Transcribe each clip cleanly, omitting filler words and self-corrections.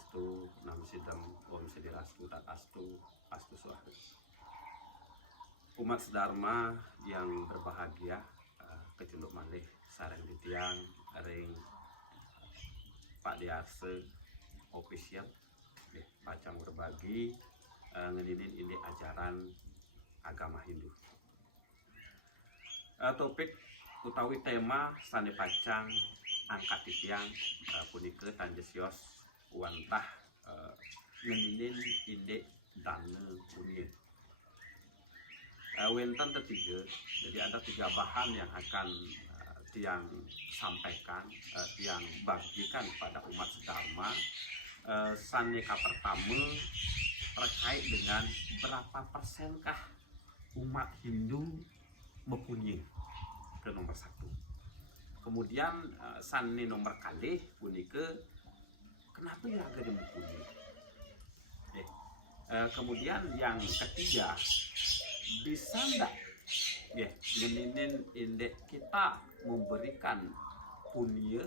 Mastu, Namo Sidam, Om Sidirastu, Tatastu, Astu Swastu. Umat sedharma yang berbahagia, keceluk malih sareng ditiang ring Pak Diarse official pacang berbagi ngelilin ini ajaran agama Hindu. Topik utawi tema sane pacang angkat titiang punika tanjesios wantah ngelilin ini dana punya. Wenten ketiga, jadi ada 3 bahan yang akan tiang sampaikan, tiang bagikan kepada umat sedharma. Saneka pertama terkait dengan berapa persenkah umat Hindu mempunyai, ke nomor 1. Kemudian sane nomor kalih punika kenapa ya agak mempunyai. Kemudian yang ketiga, bisa enggak ngelilin indek kita memberikan punya,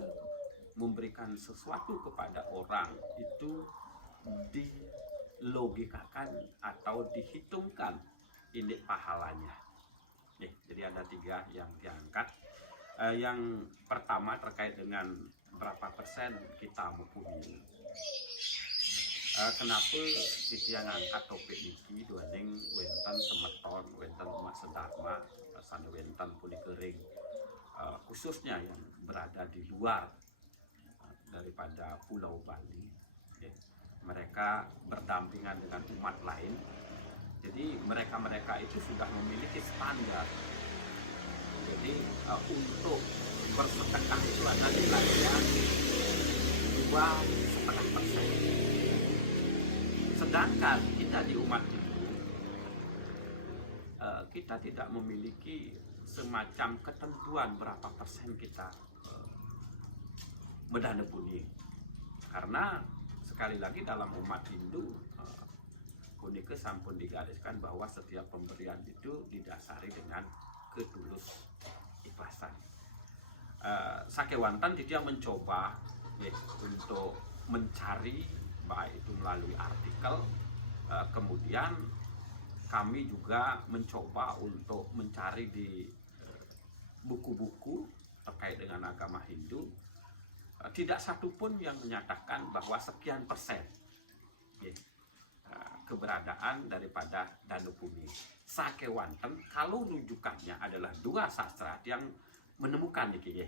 memberikan sesuatu kepada orang itu dilogikakan atau dihitungkan indek pahalanya. Jadi ada 3 yang diangkat. Yang pertama terkait dengan berapa persen kita mempunyai. Kenapa kita ngangkat topik ini duaning wenten semeton, wenten umat sedharma, sane wenten puli kering, khususnya yang berada di luar daripada Pulau Bali. Mereka berdampingan dengan umat lain, jadi mereka itu sudah memiliki standar. Jadi untuk bersedekah itu ada nilainya 2,5%. Sedangkan kita di umat Hindu, kita tidak memiliki semacam ketentuan berapa persen kita mendana punya. Karena sekali lagi dalam umat Hindu, punika sampun digariskan bahwa setiap pemberian itu didasari dengan ketulus ikhlasan. Sakewantan dia mencoba untuk mencari, baik itu melalui artikel, kemudian kami juga mencoba untuk mencari di buku-buku terkait dengan agama Hindu. Tidak satupun yang menyatakan bahwa sekian persen keberadaan daripada Danupuni. Sakewanten kalau rujukannya adalah 2 sastra yang menemukan ini.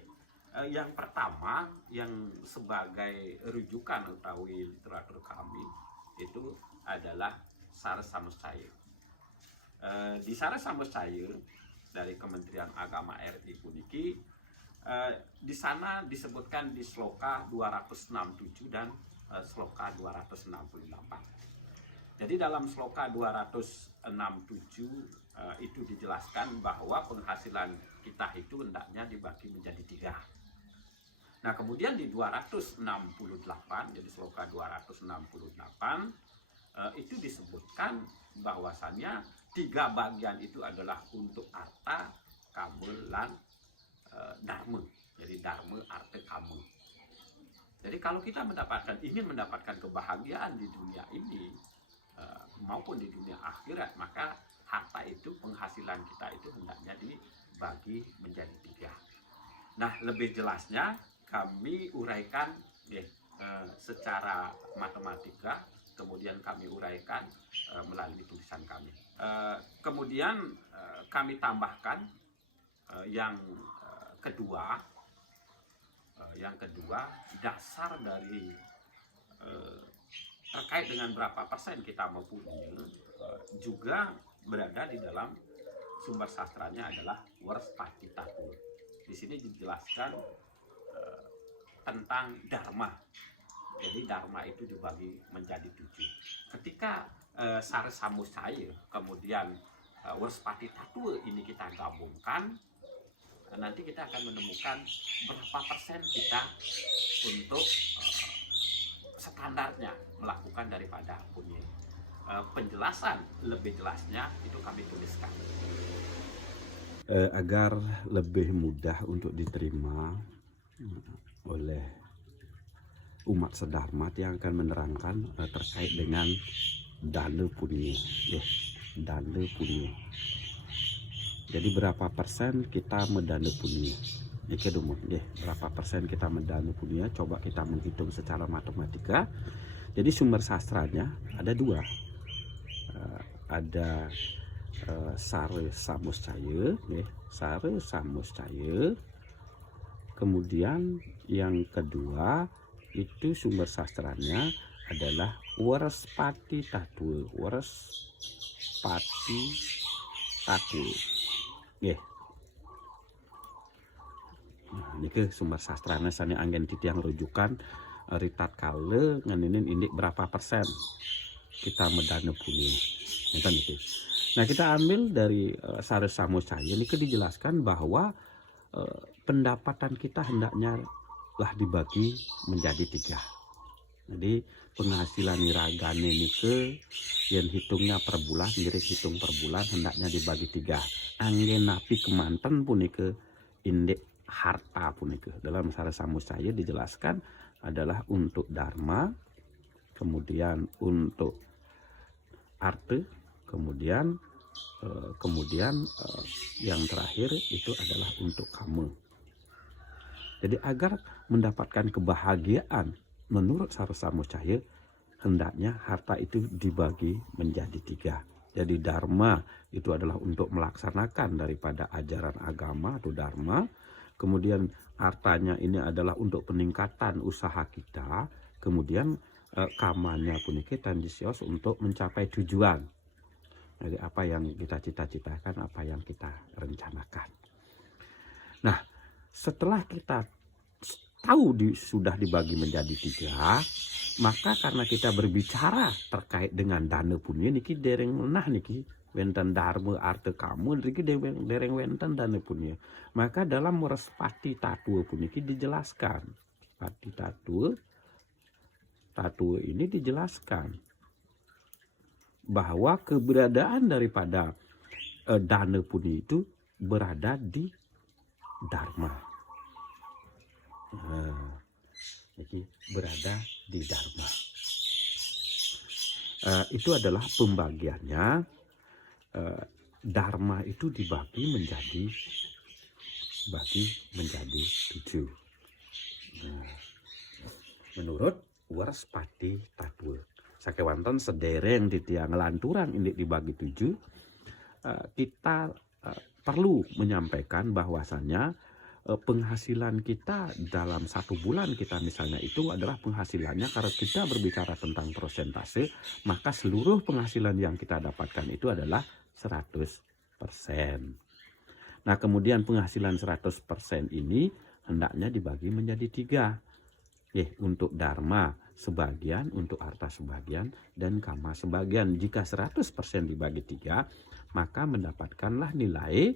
Yang pertama yang sebagai rujukan utawi literatur kami itu adalah Sara Samustaya. Di Sara Samustaya dari Kementerian Agama RI puniki, di sana disebutkan di sloka 267 dan sloka 268. Jadi dalam sloka 267 itu dijelaskan bahwa penghasilan kita itu hendaknya dibagi menjadi 3. Nah kemudian di 268, jadi sloka 268 itu disebutkan bahwasannya 3 bagian itu adalah untuk arta, kame, lan dharma. Jadi dharma, arta, kame. Jadi kalau kita ingin mendapatkan kebahagiaan di dunia ini maupun di dunia akhirat, maka harta itu, penghasilan kita itu hendaknya dibagi menjadi 3. Nah lebih jelasnya kami uraikan secara matematika, kemudian kami uraikan melalui tulisan kami. Kemudian kami tambahkan yang kedua, dasar dari terkait dengan berapa persen kita mempunyai juga berada di dalam sumber sastranya adalah Warspati Tatur. Di sini dijelaskan tentang dharma. Jadi dharma itu dibagi menjadi 7. Ketika Sara Samustaya kemudian Warspati Tatur ini kita gabungkan, nanti kita akan menemukan berapa persen kita untuk standarnya melakukan daripada punya. Penjelasan lebih jelasnya itu kami tuliskan. Agar lebih mudah untuk diterima oleh umat sedharma yang akan menerangkan terkait dengan dana punya, dana punya. Jadi berapa persen kita mendana punya? Iki dulu, berapa persen kita mendana punya? Coba kita menghitung secara matematika. Jadi sumber sastranya ada dua, ada sare samuscaya, sare samuscaya. Kemudian yang kedua itu sumber sastranya adalah Warespati Tatwa, Warespati Tatwa. Nah, ini ke sumber sastranya sana angin titiang rujukan ritat kale nganinin indik berapa persen kita mendana punya. Itu. Nah, kita ambil dari sare samuscaya ini ke dijelaskan bahwa pendapatan kita hendaknya lah dibagi menjadi 3. Jadi penghasilan niragane nike yang hitungnya per bulan, mirip hitung per bulan hendaknya dibagi 3. Anggen napi kemanten pun nike indek harta pun nike. Dalam sare samuscaya dijelaskan adalah untuk dharma, kemudian untuk arte, kemudian yang terakhir itu adalah untuk kamu. Jadi agar mendapatkan kebahagiaan menurut sare samuscaya hendaknya harta itu dibagi menjadi 3. Jadi dharma itu adalah untuk melaksanakan daripada ajaran agama atau dharma. Kemudian hartanya ini adalah untuk peningkatan usaha kita. Kemudian kamanya pun kita ambisius untuk mencapai tujuan. Jadi apa yang kita cita-citakan, apa yang kita rencanakan. Nah, setelah kita tahu sudah dibagi menjadi 3, maka karena kita berbicara terkait dengan dana punya niki dereng menah niki wenten dharma arte kamu niki dereng wenten dana punya. Maka dalam Warespati Tatwa pun niki dijelaskan. Pati Tatwa ini dijelaskan bahwa keberadaan daripada dana punya itu berada di dharma. Jadi berada di dharma. Itu adalah pembagiannya. Dharma itu dibagi menjadi 7. Menurut Warespati Tatwa. Sakewanten sedereng titiang lanturan ini dibagi 7. Kita perlu menyampaikan bahwasannya penghasilan kita dalam 1 bulan kita misalnya itu adalah penghasilannya, karena kita berbicara tentang persentase, maka seluruh penghasilan yang kita dapatkan itu adalah 100%. Nah, kemudian penghasilan 100% ini hendaknya dibagi menjadi 3. Untuk dharma sebagian, untuk harta sebagian, dan kama sebagian. Jika 100% dibagi 3, maka mendapatkanlah nilai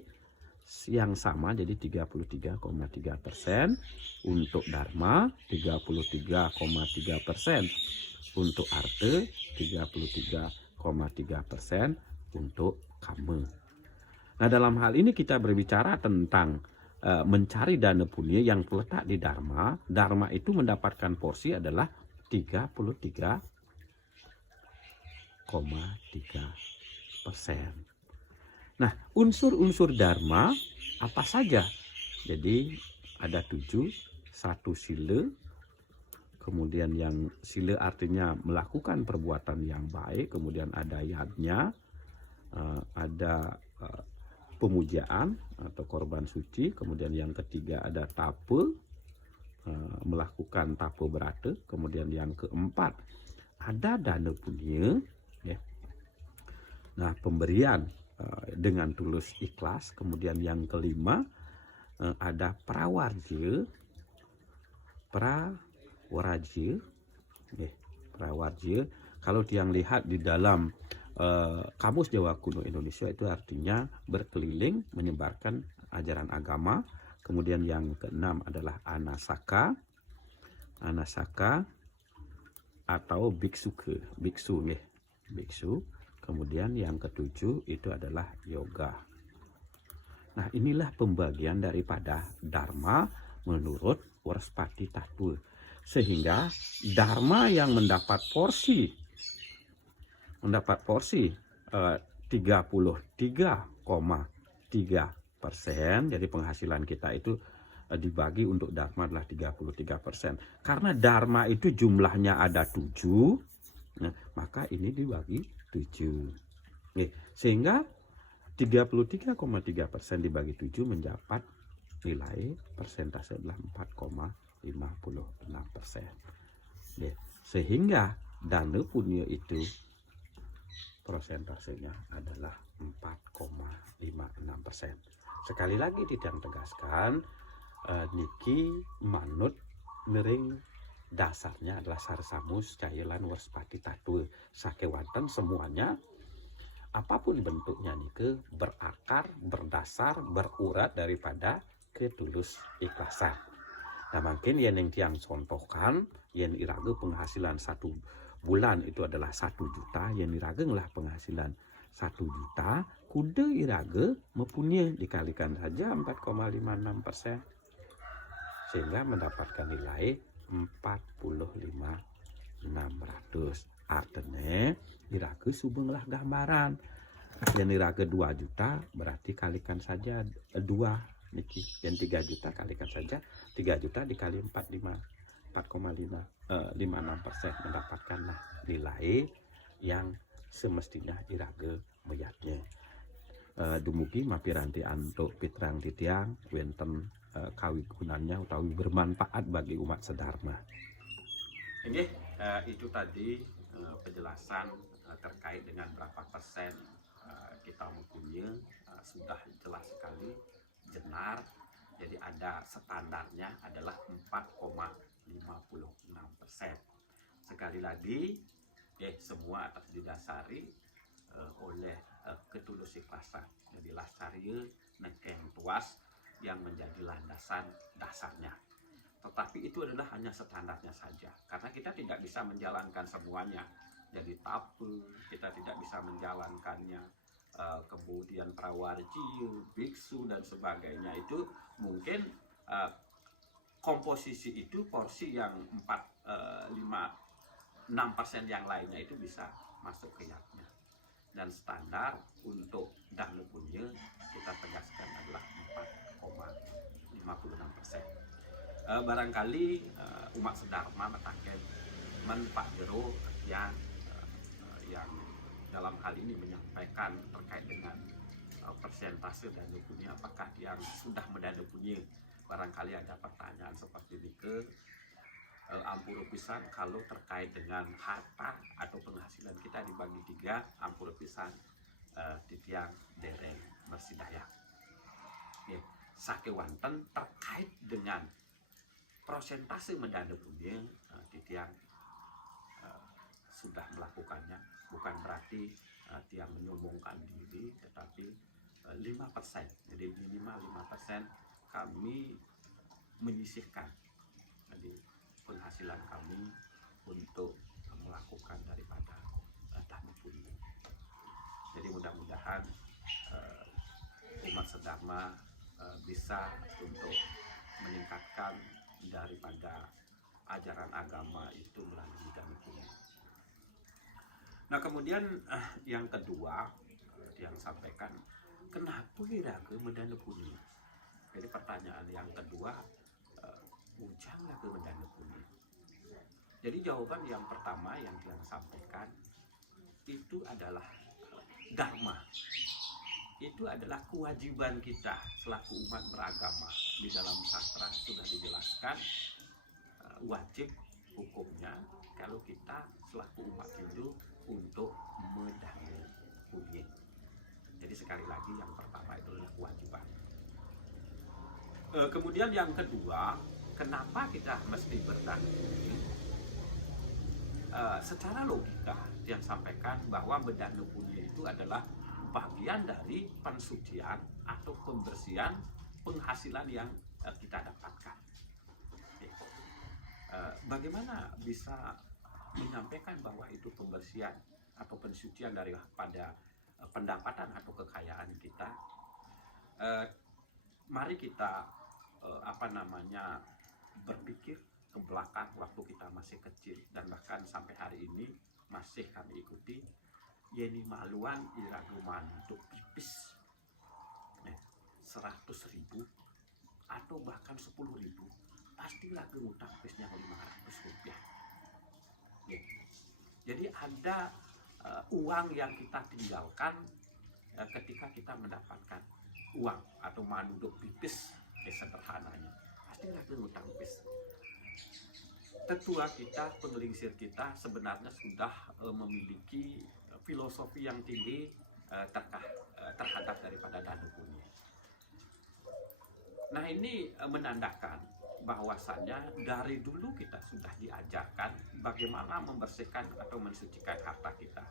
yang sama, jadi 33,3% untuk dharma, 33,3% untuk arte, 33,3% untuk kama. Nah, dalam hal ini kita berbicara tentang mencari dana punya yang terletak di dharma. Dharma itu mendapatkan porsi adalah 33,3%. Nah, unsur-unsur dharma apa saja? Jadi ada 7, 1 sila, kemudian yang sila artinya melakukan perbuatan yang baik, kemudian ada yajna, ada pemujaan atau korban suci, kemudian yang ketiga ada tapa, melakukan tapa berata, kemudian yang keempat ada dana punya, nah pemberian dengan tulus ikhlas, kemudian yang kelima ada prawarja, kalau yang lihat di dalam Kamus Jawa Kuno Indonesia itu artinya berkeliling menyebarkan ajaran agama. Kemudian yang keenam adalah anasaka atau biksu. Kemudian yang ketujuh itu adalah yoga. Nah, inilah pembagian daripada dharma menurut Warespati Tatwa. Sehingga Dharma yang mendapat porsi 33,3%. Jadi penghasilan kita itu dibagi untuk Dharma adalah 33%. Karena Dharma itu jumlahnya ada 7, nah, maka ini dibagi 7. Sehingga 33,3% dibagi 7 mendapat nilai persentase adalah 4,56%. Sehingga dana punya itu persentasenya adalah 4,56%. Sekali lagi Titiang tegaskan, niki manut nering dasarnya adalah sarsamus cahilan warspati tatu sakewanten semuanya apapun bentuknya nike berakar, berdasar, berurat daripada ketulus ikhlasan. Nah mungkin yang tiang contohkan yang iraga penghasilan 1 bulan itu adalah 1 juta, yang iraga lah penghasilan 1 juta, kuda iraga mempunyai dikalikan saja 4,56%, sehingga mendapatkan nilai 45.600. Artinya iraga subenglah gambaran. Yang iraga 2 juta berarti kalikan saja 2 niki. Yang 3 juta kalikan saja 3 juta dikali 4,56% mendapatkanlah nilai yang semestinya iraga meyatnya. Dumugi mapiranti antuk pitrang titiang wenten kawigunannya utawi bermanfaat bagi umat sedharma. Ini itu tadi penjelasan terkait dengan berapa persen kita mempunyai sudah jelas sekali, jenar. Jadi ada standarnya adalah 4,56%. Sekali lagi, semua atas didasari oleh ketulus ikhlasan. Jadi lasaria nekeng tuas yang menjadi landasan dasarnya. Tetapi itu adalah hanya standarnya saja, karena kita tidak bisa menjalankan semuanya. Jadi tapu kita tidak bisa menjalankannya, kemudian prawarji, biksu dan sebagainya itu mungkin komposisi itu porsi yang 6% yang lainnya itu bisa masuk ke yatnya. Dan standar untuk dana punya kita tegaskan adalah 4,56%. Barangkali umat sedharma mataken menpak jero yang dalam hal ini menyampaikan terkait dengan persentase dana punya, apakah yang sudah mendana punya. Barangkali ada pertanyaan seperti ini ke ampura pisan kalau terkait dengan harta atau penghasilan kita dibagi 3, ampura pisan titiang dereng bersidaya. Sakewanten terkait dengan prosentase mendana punya, titiang sudah melakukannya, bukan berarti tiang menyombongkan diri, tetapi 5%, jadi minimal 5% kami menyisihkan jadi penghasilan kami untuk melakukan daripada dana punya. Jadi mudah-mudahan umat sedharma bisa untuk meningkatkan daripada ajaran agama itu melalui dana punya. Nah kemudian yang kedua yang sampaikan, kenapa iraga mendana punya? Jadi pertanyaan yang kedua, ujanglah ke mendana punya. Jadi jawaban yang pertama yang dia sampaikan itu adalah dharma. Itu adalah kewajiban kita selaku umat beragama. Di dalam sastra sudah dijelaskan wajib hukumnya kalau kita selaku umat Hindu untuk mendana punya. Jadi sekali lagi yang pertama itu adalah kewajiban. Kemudian yang kedua, kenapa kita mesti berdana punya? Secara logika yang sampaikan bahwa berdana punya itu adalah bagian dari pensucian atau pembersihan penghasilan yang kita dapatkan. Bagaimana bisa menyampaikan bahwa itu pembersihan atau pensucian daripada pendapatan atau kekayaan kita? Mari kita berpikir ke belakang waktu kita masih kecil dan bahkan sampai hari ini masih kami ikuti, yeni maluan iraga mantuk pipis 100.000 atau bahkan 10.000, pastilah ngutang pisnya 500 rupiah. Ya. Jadi ada uang yang kita tinggalkan ketika kita mendapatkan uang atau manduk pipis sederhananya, pastilah ngutang pis. Tetua kita, penggelingsir kita sebenarnya sudah memiliki filosofi yang tinggi terhadap daripada danu punya. Nah, ini menandakan bahwasannya dari dulu kita sudah diajarkan bagaimana membersihkan atau mensucikan harta kita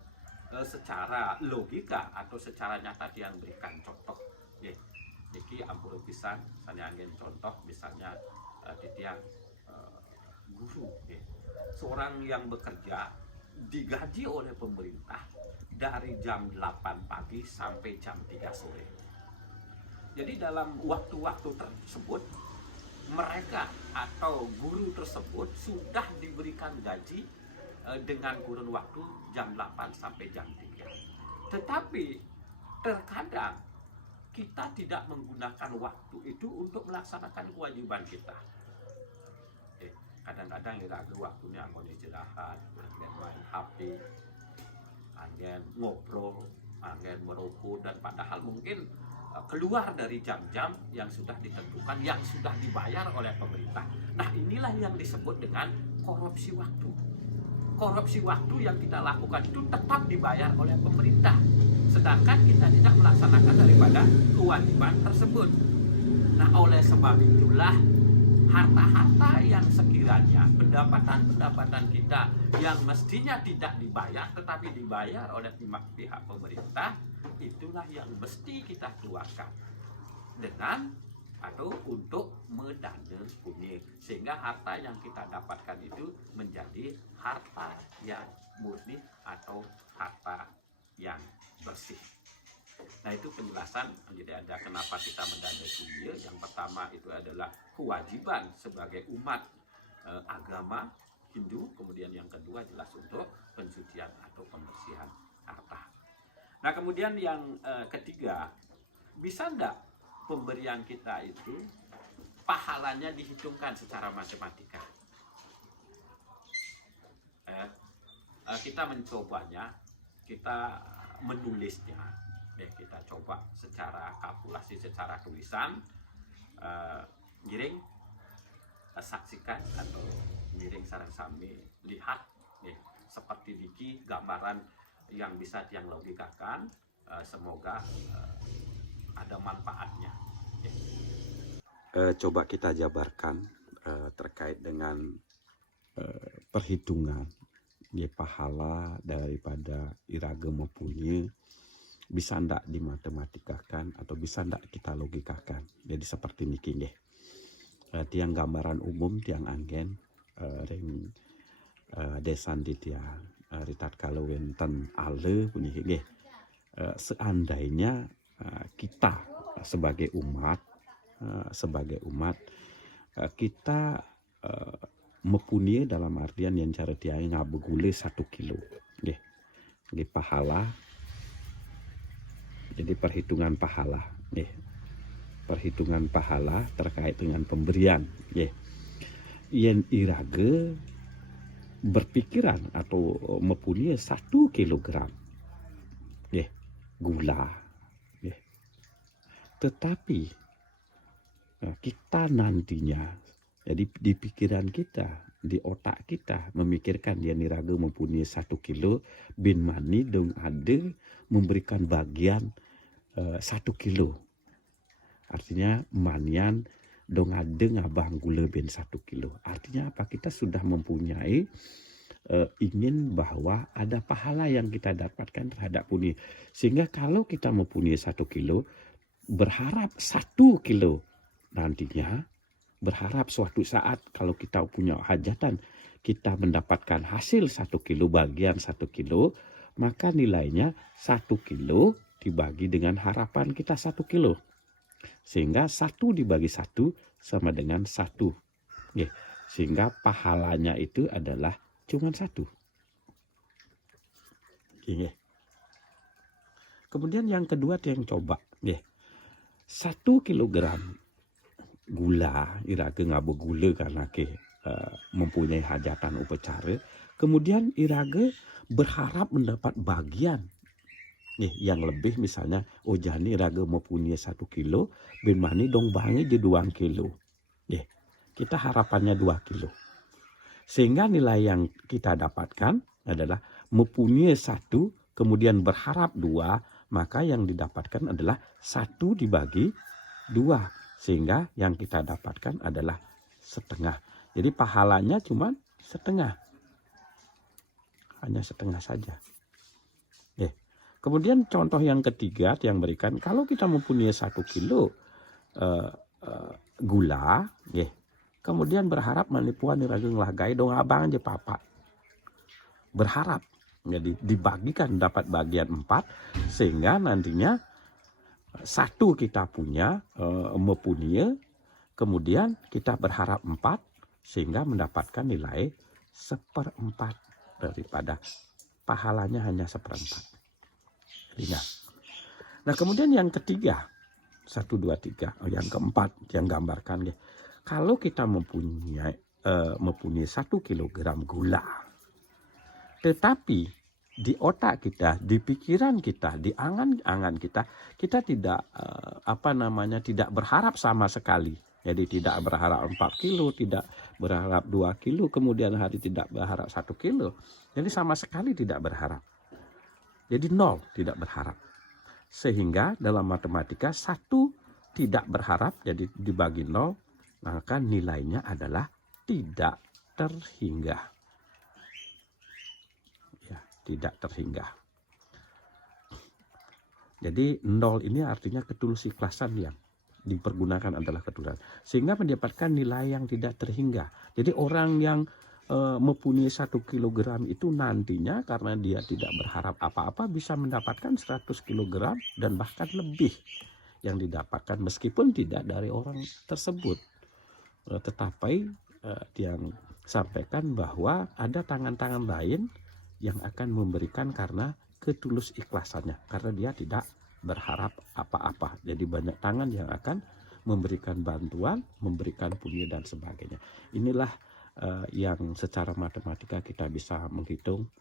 secara logika atau secara nyata. Dia berikan contoh. Jadi ampun pisan, saya angin contoh misalnya titiang guru, seorang yang bekerja digaji oleh pemerintah dari jam 8 pagi sampai jam 3 sore. Jadi dalam waktu-waktu tersebut mereka atau guru tersebut sudah diberikan gaji dengan kurun waktu jam 8 sampai jam 3. Tetapi terkadang kita tidak menggunakan waktu itu untuk melaksanakan kewajiban kita. Kadang-kadang iraga waktunya anggon istirahat, angin main HP, angin ngobrol, angin merokok, dan padahal mungkin keluar dari jam-jam yang sudah ditentukan, yang sudah dibayar oleh pemerintah. Nah, inilah yang disebut dengan korupsi waktu. Korupsi waktu yang kita lakukan itu tetap dibayar oleh pemerintah, sedangkan kita tidak melaksanakan daripada kewajiban tersebut. Nah, oleh sebab itulah harta-harta yang sekiranya pendapatan kita yang mestinya tidak dibayar tetapi dibayar oleh pihak pemerintah, itulah yang mesti kita keluarkan dengan atau untuk mendana punya, sehingga harta yang kita dapatkan itu menjadi harta yang murni atau harta yang bersih. Nah, itu penjelasan jadi ada kenapa kita mendana punya. Yang pertama itu adalah kewajiban sebagai umat agama Hindu, kemudian yang kedua jelas untuk pensucian atau pembersihan harta. Nah, kemudian yang ketiga, bisa enggak pemberian kita itu pahalanya dihitungkan secara matematika? Kita mencobanya, kita menulisnya, kita coba secara kalkulasi, secara tulisan, giring saksikan atau giring sarang sami lihat, seperti diki gambaran yang bisa yang logikakan. Semoga ada manfaatnya. Coba kita jabarkan terkait dengan perhitungan pahala daripada iraga mempunyai, bisa ndak dimatematikkan atau bisa ndak kita logikakan. Jadi seperti niki nggih. Tiang gambaran umum tiang anggen ring desan di tiang ritat kalau wenten ale punya nggih. Seandainya kita sebagai umat kita mempunyai dalam artian yang cara tiang ngabegule 1 kilo nggih pahala. Jadi perhitungan pahala terkait dengan pemberian yen iraga berpikiran atau mempunyai 1 kilogram gula, tetapi kita nantinya, jadi di pikiran kita, di otak kita memikirkan dia niraga mempunyai 1 kilo, bin mani dong ada memberikan bagian 1 kilo. Artinya manian dong ada ngabang gula bin 1 kilo. Artinya apa? Kita sudah mempunyai ingin bahwa ada pahala yang kita dapatkan terhadap punya. Sehingga kalau kita mempunyai 1 kilo, berharap 1 kilo nantinya, berharap suatu saat kalau kita punya hajatan, kita mendapatkan hasil 1 kilo, bagian 1 kilo, maka nilainya 1 kilo dibagi dengan harapan kita 1 kilo. Sehingga 1 dibagi 1 sama dengan 1. sehingga pahalanya itu adalah cuma satu. Oke. Kemudian yang kedua yang coba, 1 kilogram gula, iraga ngabo gula karena mempunyai hajatan upacara. Kemudian iraga berharap mendapat bagian yang lebih, misalnya jani iraga mempunyai 1 kilo, bin mani dong bangi je 2 kilo. Kita harapannya 2 kilo. Sehingga nilai yang kita dapatkan adalah mempunyai 1, kemudian berharap 2, maka yang didapatkan adalah 1 dibagi 2. Sehingga yang kita dapatkan adalah setengah. Jadi pahalanya cuma setengah. Hanya setengah saja. Kemudian contoh yang ketiga yang berikan, kalau kita mempunyai 1 kilo gula, kemudian berharap manipuan iraga ngelagai dong abang aja papa. Berharap. Jadi dibagikan dapat bagian 4, sehingga nantinya 1 kita punya mempunyai, kemudian kita berharap 4, sehingga mendapatkan nilai 1/4 daripada pahalanya hanya 1/4. Nah kemudian yang ketiga, 1, 2, 3, yang keempat yang gambarkan, kalau kita mempunyai 1 kilogram gula, tetapi di otak kita, di pikiran kita, di angan-angan kita tidak tidak berharap sama sekali. Jadi tidak berharap 4 kilo, tidak berharap 2 kilo, kemudian hari tidak berharap 1 kilo. Jadi sama sekali tidak berharap. Jadi 0 tidak berharap. Sehingga dalam matematika 1 tidak berharap, jadi dibagi 0, maka nilainya adalah tidak terhingga. Tidak terhingga. Jadi 0 ini artinya ketulus ikhlasan, yang dipergunakan adalah ketulusan, sehingga mendapatkan nilai yang tidak terhingga. Jadi orang yang mempunyai 1 kilogram itu nantinya karena dia tidak berharap apa-apa bisa mendapatkan 100 kilogram dan bahkan lebih yang didapatkan, meskipun tidak dari orang tersebut. Tetapi yang sampaikan bahwa ada tangan-tangan lain yang akan memberikan karena ketulus ikhlasannya, karena dia tidak berharap apa-apa. Jadi banyak tangan yang akan memberikan bantuan, memberikan punya dan sebagainya. Inilah yang secara matematika kita bisa menghitung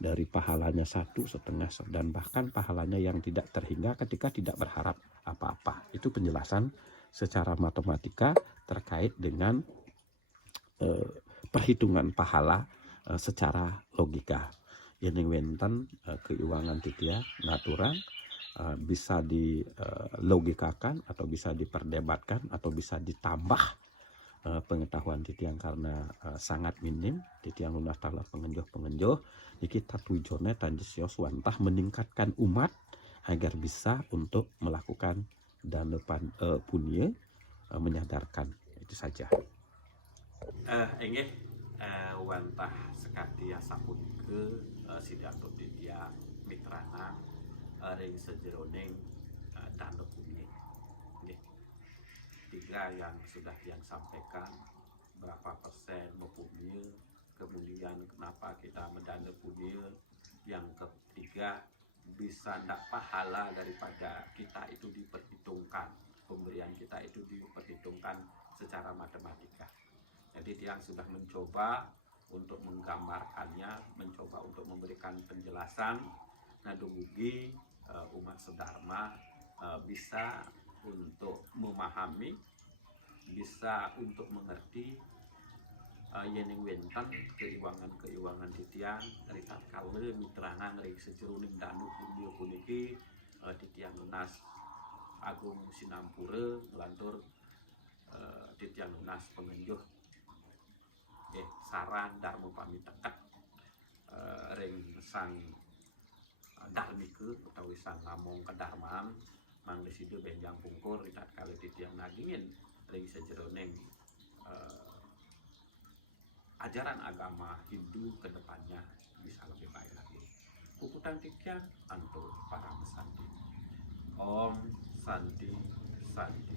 dari pahalanya 1/2 dan bahkan pahalanya yang tidak terhingga ketika tidak berharap apa-apa. Itu penjelasan secara matematika terkait dengan perhitungan pahala secara logika. Yang wenten keuangan titia natural bisa dilogikakan atau bisa diperdebatkan atau bisa ditambah pengetahuan titiang karena sangat minim. Titiang lunas tala pengenjoh kita tujuannya tanjisios wantah meningkatkan umat agar bisa untuk melakukan dan punya menyadarkan. Itu saja. Enggih wantah sekati asapun ke sidato titia mitrana ring sejeroning dan punya. 3 yang sudah yang sampaikan, berapa persen mempunyai, kemudian kenapa kita mendana punya, yang ketiga bisa tidak pahala daripada kita itu diperhitungkan, pemberian kita itu diperhitungkan secara matematika. Jadi yang sudah mencoba untuk menggambarkannya, mencoba untuk memberikan penjelasan, nah dumugi umat sedharma bisa untuk memahami, bisa untuk mengerti yening wenten keuangan titiang ritat kale mitrana ngeri sejeroning danu punya puniki titiang lunas Agung Sinampura ngelantur titiang lunas pengenjoh saran darmu pamit tekat ring sang darmike utawi sang ngomong kedarmaan mang desidu benjang pungkur ritat kali titiang nagingin ring sejeroning ajaran agama Hindu ke depannya bisa lebih baik lagi. Puputan titiang untuk para mesanti. Om Santi Santi.